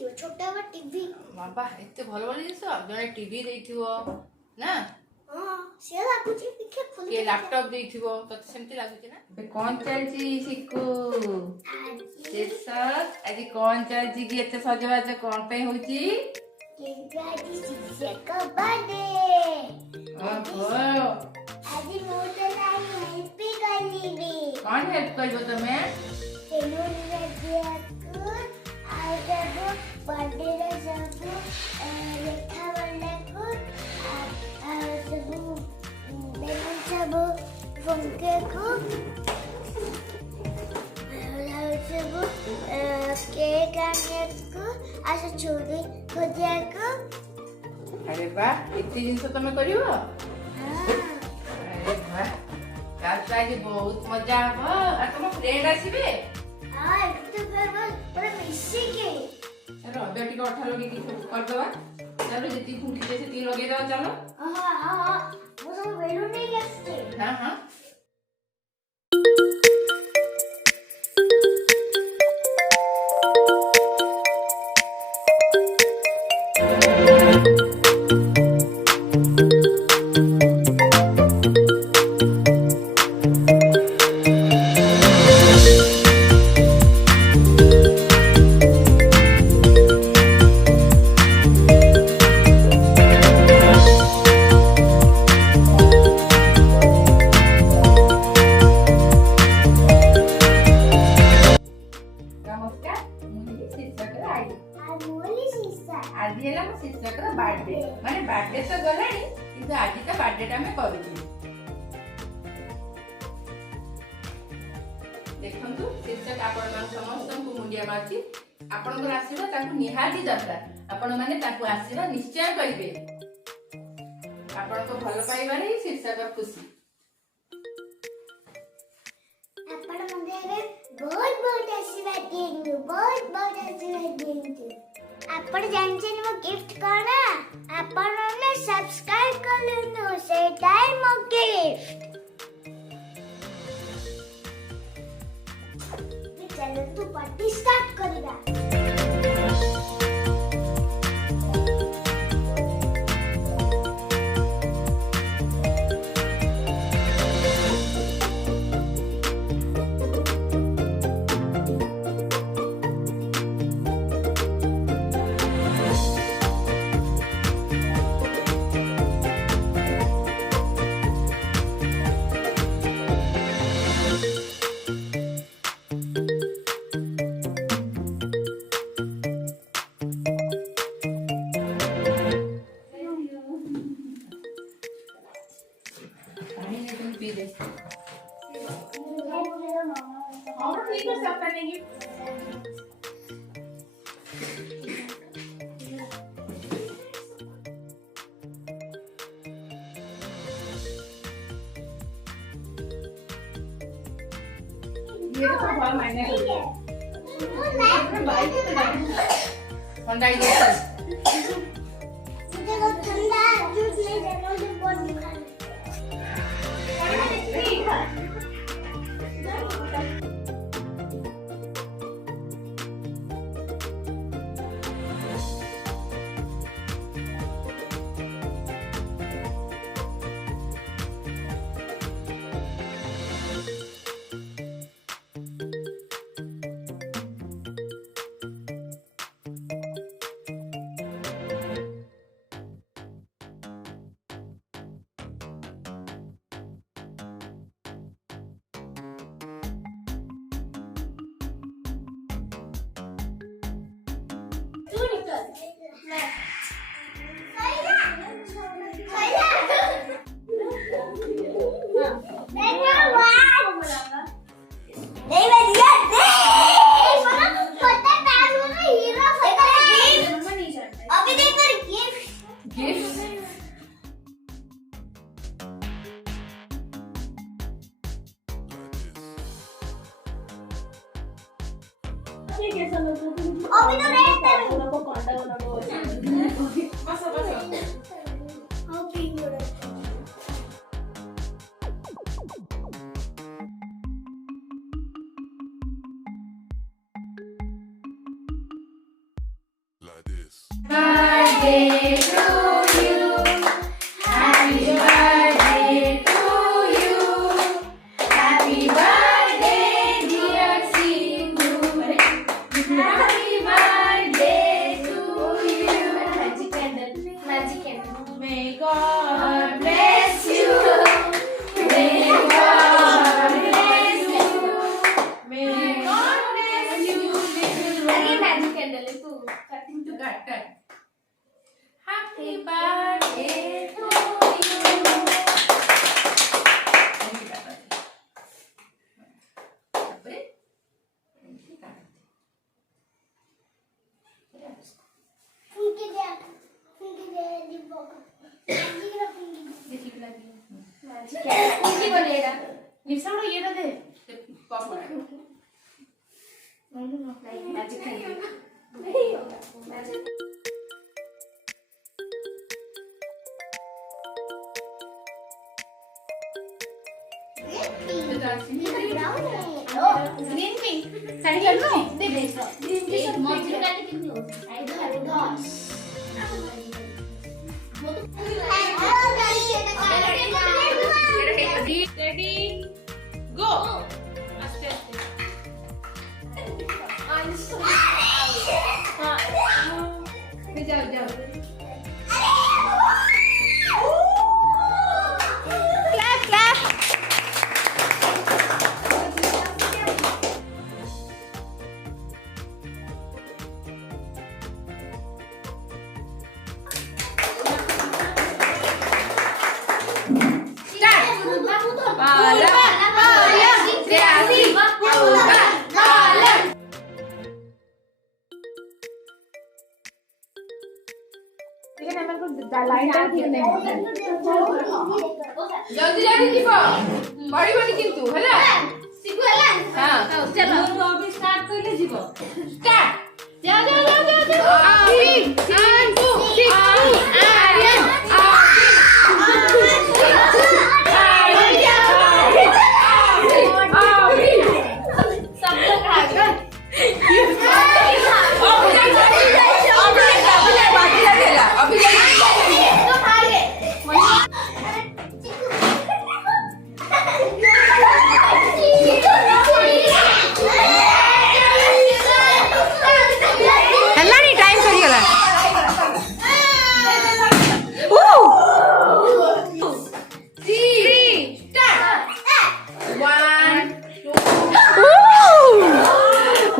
ଦେଇଥିବ ଛୋଟ ଟିଭି ବାବା ଏତେ ଭଲ ଭଲ ଜିନିଷ ଜଣେ ଟିଭି ଦେଇଥିବ ନା ହଁ ସେ ଲାଗୁଛି ଟିକେ ଖୋଲି କିଏ ଲାପଟପ୍ ଦେଇଥିବ ତତେ ସେମିତି ଲାଗୁଛି ନା ଏବେ କଣ ଚାଲିଛି ଶିଖୁ ଶୀର୍ଷକ ଆଜି କଣ ଚାଲିଛି କି ଏତେ ସଜବାଜ କଣ ପାଇଁ ହଉଛି କିନ୍ତୁ ଆଜି ଶିକ୍ଷକ ବାର୍ଥଡେ ଓହୋ ଆଜି ମୁଁ ତ ହେଲ୍ପ କରିବି କଣ ହେଲ୍ପ କରିବ ତମେ ତେଲୁର ରେଡିଆକୁ ଆଉ ସବୁ ବାର୍ଥଡେରେ ସବୁ ଲେଖାବାଲାକୁ ଆଉ ସବୁ ବେଲୁନ ସବୁ ଫୁଙ୍କେକୁ ଆଉ ସବୁ କେକ୍ ଆଣିବାକୁ ଆଉ ଛୁରୀ ଖୋଜିବାକୁ अरे वाह इतनी जिनिस तमे करिवो अरे वाह काल आज बहुत मजा हबो आ तुम फ्रेंड आसीबे हां तो पर मिसी के अरे अबे टिक अठा लगे की कर दवा चलो जति फुंकी से ती लगे दवा चलो हां हां वो सब बेलून नहीं आछे हां हां आज है मो शिक्षक बर्थडे माने बर्थडे तो गलानी किंतु आज तो बर्थडे टा में करूची देखंतु शिक्षक आपण मान समस्त को मुंडिया मारची आपण को आसीबा ताकू निहाती दरकार आपण माने ताकू आसीबा निश्चय करिवे आपण को भलो पाइबारे ही शिक्षक खुशी आपण मने बहुत बहुत आशीर्वाद देंगे बहुत आशीर्वाद देंगे आपण जानछन वो गिफ्ट कोना आपण ने सब्सक्राइब कर लेनो से टाइम मो गिफ्ट चलो तू पार्टी स्टार्ट करिगा पी दे और ठीक है सब करने की ये तो बहुत मायने करता है बाइक पे ठंडा ही है मुझे ठंडा जूस ले जाना मुझे बहुत दुखा अभी तो rate birthday to you. Happy birthday to you. Happy birthday dear Sisu. Happy birthday to you. Magic candle. May God bless you. May God bless you. May God bless you, little one. Again magic candle. Too. To cut. Happy birthday to you. Funky there. Dipawala. Magic candle. Funky बोलेगा. निशान ये ना दे. Pop हो रहा है. Magic candle. नहीं होगा. Magic. Green pink sari लड़को दे दे इसको Green के साथ magic candle कितनी होती है? I don't know. रेडी गो आस्ते आस्ते जाओ Clap, clap. जल्दी जीव पड़ोनी किंतु है हाँ चलो अभी स्टार्ट करले जीव स्टार्ट जाओ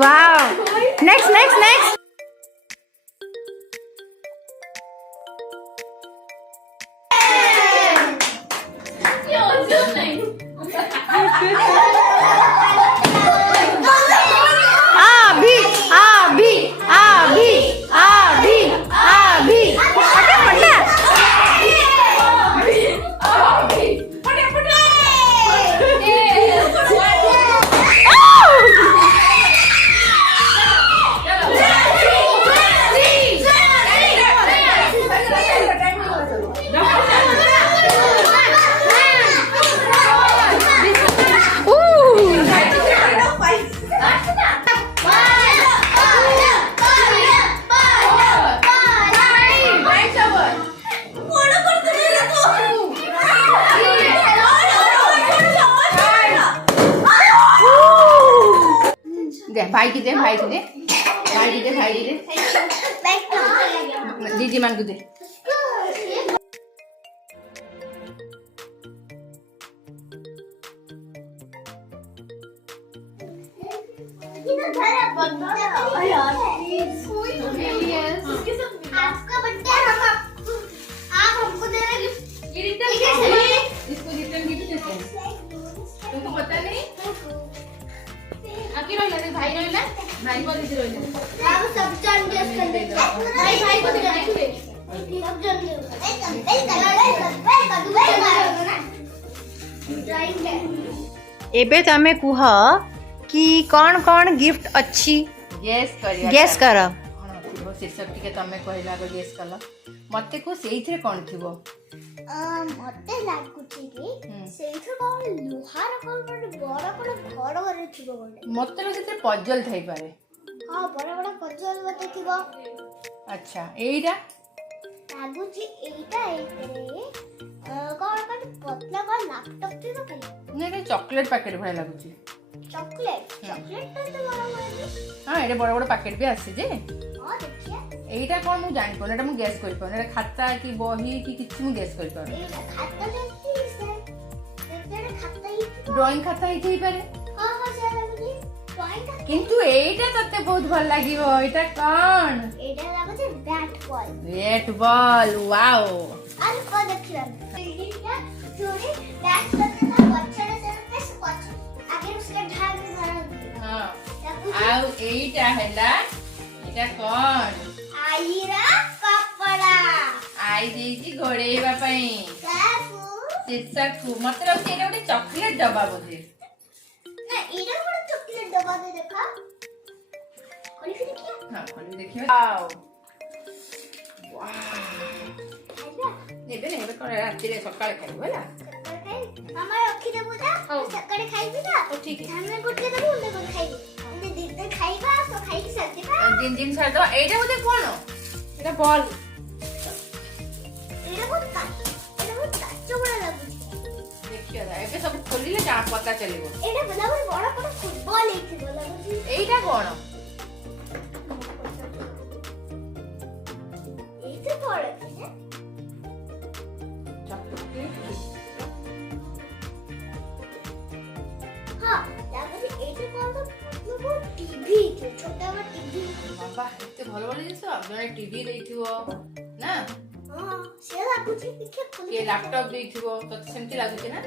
Wow. Next. भाई की दे दीदी मान को दे आपका बर्थडे आप हमको दे रहे गिफ्ट ये रिटर्न इसको रिटर्न गिफ्ट देते हैं तुमको पता नहीं आके रोइला रे भाई रोइला भाई को दे रोइला आप सब जान गेस कर दे भाई को दे सब जान ले एबे तमे कुह कि कौन गिफ्ट अच्छी गेस कर शीर्षक टिके तमे कहला आगे गेस कल मते को सेइथरे कोन थिबो मते लागुची कि सेइथरे कोन लोहार कोन बड़ बड़ घर घर थिबो बोले मते लगे पजल थाई पारे हां बड़ बड़ पजल मते थिबो अच्छा एइरा ଲାଗୁଛି ଏଇଟା ଏଇଥିରେ କଣ ପତଲା କଣ ଲାପଟପ୍ ଥିବ କି? ନା ଏଟା ଚକୋଲେଟ ପ୍ୟାକେଟ ଭଳିଆ ଲାଗୁଛି। ଚକୋଲେଟ ତ ବଡ ବଡ। ହଁ ଏଟା ବଡ ବଡ ପ୍ୟାକେଟ ବି ଆସିଛି ଯେ। ହଁ ଦେଖିଆ। এইটা কোন মু জানি পারো, এটা মু গেস করি পারো, এটা খাতা কি বহি কি কিছু মু গেস করি পারো। এইটা খাতা দেখি স্যার। এটা খাতা হিসেবে ড্রয়িং খাতা হইতেই পারে। হ্যাঁ হ্যাঁ স্যার আমি ড্রয়িং খাতা। কিন্তু এইটা ততে বহুত ভাল লাগিব। এটা কোন? এটা লাগুছে bat ball. Bat ball, wow. আর কোন দেখিলাম? এইটা জোরে ব্যাট করতে না পছড়ে সেটা পছ আগে उसके ढाल में भरा। हां। আর এইটা হেলা এটা কোন? आईरा कपड़ा आई देइची घोड़ेଇବା ପାଇଁ। काकू शीर्षक मत लाଗୁଛି ଏଟା ଗୋଟେ ଚକୋଲେଟ ଡବା ବୋଧେ। ना इरा बड़ा चॉकलेट डब्बा दे देखा खोली फिर क्या हां खोली ଦେଖିବା। वाओ वाओ खाइबा ନେବେ ନେବେ କଣ ରାତିରେ ସକାଳେ ଖାଇବୁ ହେଲା। मामा रखी देबो ता सकाळे खाइबी ता ठीक है। हमने गुटे देबो उंडे गुटे खाइबी उंडे दिदे खाइबा तो खाइकी सजिबा दिन दिन छाड़ दो। এইটা बोधे কোন? এটা বল। एटा बहुत काचो बड़ा लागुची ଦେଖିବା ଏବେ ସବୁ ଖୋଲିଲେ ଯା ପତା ଚଲିବ। एटा बड़ा बड़ा बड़ा फुटबॉल एथि लागुची এইটা কোন? एथे पड़े है हां लागुची एथे कोन तो टीवी छोटा बड़ा टीवी ବାବା ଏତେ ଭଲ ଭଲ ଜିନିଷ ଜଣେ ଟିଭି ଦେଇଥିବ ନା हां से लागुची देखि କିଏ ଲାପଟପ୍ ଦେଇଥିବ ତତେ ସେମିତି ଲାଗୁଛି ନା?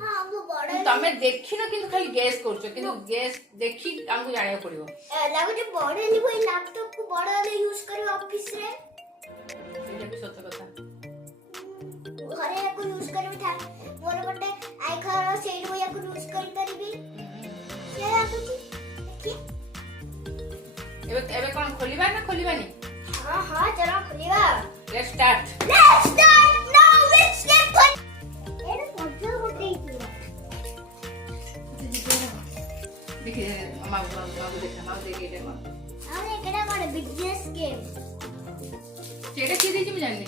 हां वो बड़ा ତମେ ଦେଖିନ କିନ୍ତୁ ଖାଲି ଗେସ୍ କରୁଛ କିନ୍ତୁ ଗେସ୍ ଦେଖି ଆମକୁ ଜାଣିବାକୁ ପଡିବ। लागुची बड़े लिबो ए लैपटॉप को बड़ा ले यूज करियो ऑफिस रे ସେଇଟା ବି ସତ କଥା। घरे याको यूज करबी था मोर बटे आई घर सेइड याको यूज करि परबी से लागुची देखि ଏବେ ଏବେ କଣ ଖୋଲିବା ନା ଖୋଲିବାନି? हां हां चलो खुलिबा let's start. Let's start now let's get पट एरे पजल होते देखि मामा देखा मामा देखि एटा कौन? आरे केडा कोन बिजनेस गेम ସେଇଟା କିଏ ଦେଇଛି ମୁଁ ଜାଣିନି।